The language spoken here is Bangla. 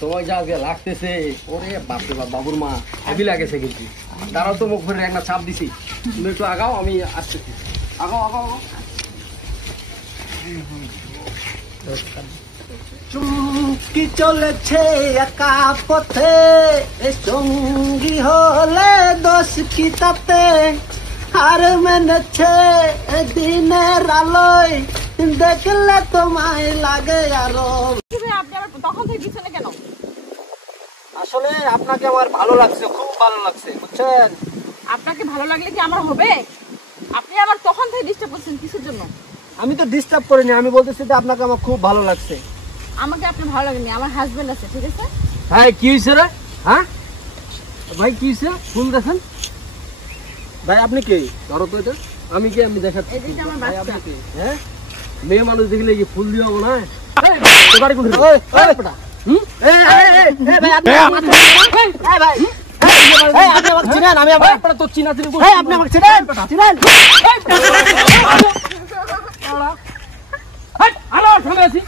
সময় যা যে লাগতেছে, ওরে বাপরে বাপ, বাবুর মা হেভি লাগেছে কিন্তু। দাঁড়াও তো, মুখ ভরে একটা চাপ দিছি, তুমি একটু আগাও, আমি আসতেছি। আগাও আগাও আগাও। চুমকি চলেছে একা পথে, সঙ্গী হলে দোষ কি তাতে, হার মেনেছে দিনের আলোয়, দেখলে তোমায় লাগে আরো। আপনি আবার তখন থেকে পিছনে কেন? আসলে আপনাকে আমার ভালো লাগছে, খুব ভালো লাগছে, বুঝছেন? আপনাকে ভালো লাগলে কি আমার হবে? আপনি আবার তখন থেকে ডিস্টার্ব করছেন কিসের জন্য? আমি তো ডিস্টার্ব করিনি, আমি বলতেছি যে আপনাকে আমার খুব ভালো লাগছে। আমাকে আপনি ভালো লাগেনি, আমার হাজবেন্ড আছে, ঠিক আছে? হ্যাঁ, কি হয়েছে রে? হ্যাঁ ভাই, কি হয়েছে? ফুল দেখেন ভাই আপনি কে? ধরো তো এটা। আমি কি? আমি দেখাচ্ছি। এই যে আমার বাচ্চা। হ্যাঁ, মেয়ে মানুষ দেখলে কি ফুল দিও না? তো চিনা চিনি আপনি আমাকে চিনেন? আলো ঠান্ডা আছি।